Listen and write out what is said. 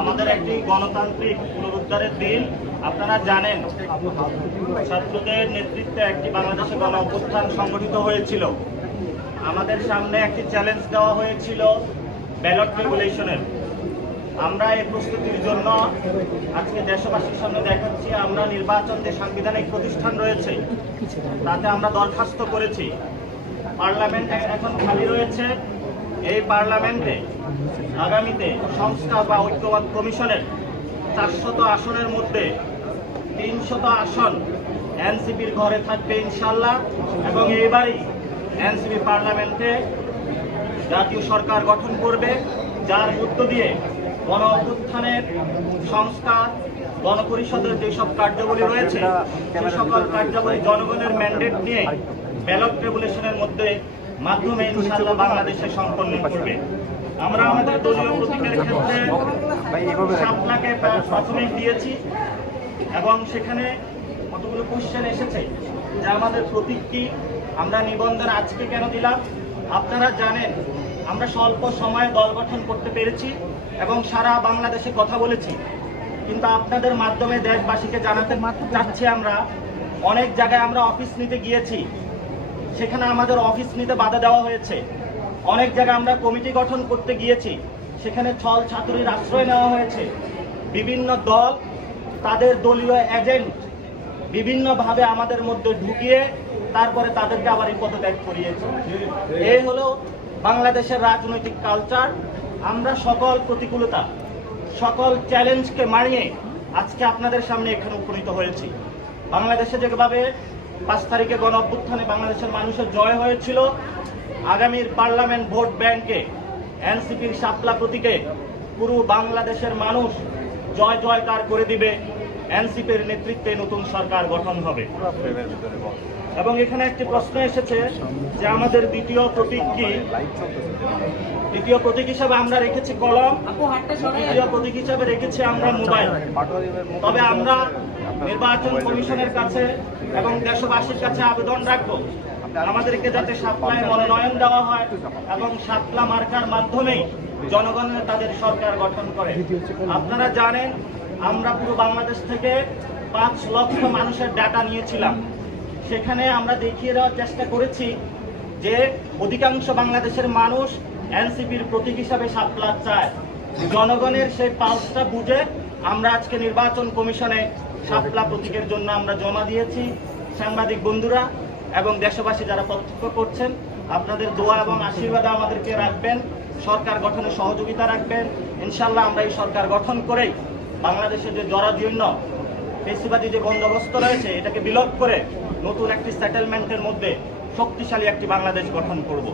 আমাদের একটি গণতান্ত্রিক পুনরুদ্ধারের দিন। আপনারা জানেন, ছাত্রদের নেতৃত্বে একটি বাংলাদেশে গণ অভ্যুত্থান সংগঠিত হয়েছিল। আমাদের সামনে একটি চ্যালেঞ্জ দেওয়া হয়েছিল ব্যালট রেগুলেশনের আমরা এই প্রস্তুতির জন্য আজকে দেশবাসীর সামনে দেখাচ্ছি, আমরা নির্বাচন যে সাংবিধানিক প্রতিষ্ঠান রয়েছে, তাতে আমরা দরখাস্ত করেছি। পার্লামেন্ট এখন খালি রয়েছে। এই পার্লামেন্টে আগামীতে সংস্কার বা ঐক্যবাদ কমিশনের চারশত আসনের মধ্যে তিনশত আসন এনসিপির ঘরে থাকবে ইনশাল্লাহ এবং এইবারই এনসিপি পার্লামেন্টে জাতীয় সরকার গঠন করবে, যার মধ্য দিয়ে গণ অভ্যুত্থানের সংস্কার গণপরিষদের যেসব কার্যাবলী রয়েছে, সে সকল কার্যাবলী জনগণের ম্যান্ডেট নিয়ে ব্যালট রেগুলেশনের মধ্যে মাধ্যমে ইনশাল্লাহ বাংলাদেশে সম্পন্ন করবে। আমরা আমাদের দলীয় প্রতীকের ক্ষেত্রে সাপলাকে প্রাথমিক দিয়েছি এবং সেখানে কতগুলো কোশ্চেন এসেছে যে আমাদের প্রতীক কি, আমরা নিবন্ধন আজকে কেন দিলাম? আপনারা জানেন, আমরা স্বল্প সময়ে দল গঠন করতে পেরেছি এবং সারা বাংলাদেশে কথা বলেছি। কিন্তু আপনাদের মাধ্যমে দেশবাসীকে জানাতে চাচ্ছি আমরা, অনেক জায়গায় আমরা অফিস নিতে গিয়েছি। সেখানে আমাদের অফিস নিতে বাধা দেওয়া হয়েছে। অনেক জায়গায় আমরা কমিটি গঠন করতে গিয়েছি, সেখানে ছল ছাত্রীর আশ্রয় নেওয়া হয়েছে। বিভিন্ন দল, তাদের দলীয় এজেন্ট বিভিন্নভাবে আমাদের মধ্যে ঢুকিয়ে তারপরে তাদেরকে আবার এই পদত্যাগ করিয়েছে। এই হলো বাংলাদেশের রাজনৈতিক কালচার আমরা সকল প্রতিকূলতা, সকল চ্যালেঞ্জকে মানিয়ে আজকে আপনাদের সামনে এখানে উপনীত হয়েছি। বাংলাদেশে যেভাবে পাঁচ তারিখে গণ অভ্যুত্থানে বাংলাদেশের মানুষের জয় হয়েছিল। আগামীর পার্লামেন্ট ভোট ব্যাংকে, এনসিপির সাপলা প্রতীকে পুরো বাংলাদেশের মানুষ জয় জয়কার করে দিবে। এনসিপির নেতৃত্বে নতুন সরকার গঠন হবে। এবং এখানে একটি প্রশ্ন এসেছে যে আমাদের দ্বিতীয় প্রতীক কি? দ্বিতীয় প্রতীক হিসাবে আমরা রেখেছি কলম দ্বিতীয় প্রতীক হিসাবে রেখেছি আমরা মোবাইল। তবে আমরা নির্বাচন কমিশনের কাছে এবং দেশবাসীর কাছে আবেদন রাখব। আমাদেরকে যাতে সাতলায় মনোনয়ন দেওয়া হয় এবং সাতলা মার্কার মাধ্যমেই জনগণের তাদের সরকার গঠন করে। আপনারা জানেন আমরা পুরো বাংলাদেশ থেকে পাঁচ লক্ষ মানুষের ডাটা নিয়েছিলাম। সেখানে আমরা দেখিয়ে দেওয়ার চেষ্টা করেছি যে অধিকাংশ বাংলাদেশের মানুষ এনসিপির প্রতীক হিসাবে সাত লাখ চায়। জনগণের সেই পালসটা বুঝে আমরা আজকে নির্বাচন কমিশনে সাতলা প্রতীকের জন্য আমরা জমা দিয়েছি। সাংবাদিক বন্ধুরা এবং দেশবাসী যারা প্রত্যক্ষ করছেন, আপনাদের দোয়া এবং আশীর্বাদে আমাদেরকে রাখবেন। সরকার গঠনে সহযোগিতা রাখবেন। ইনশাল্লাহ আমরা এই সরকার গঠন করেই বাংলাদেশে যে জরাজীর্ণ ফেসিবাদী যে বন্দোবস্ত রয়েছে, এটাকে বিলোপ করে নতুন একটি সেটেলমেন্টের মধ্যে শক্তিশালী একটি বাংলাদেশ গঠন করব।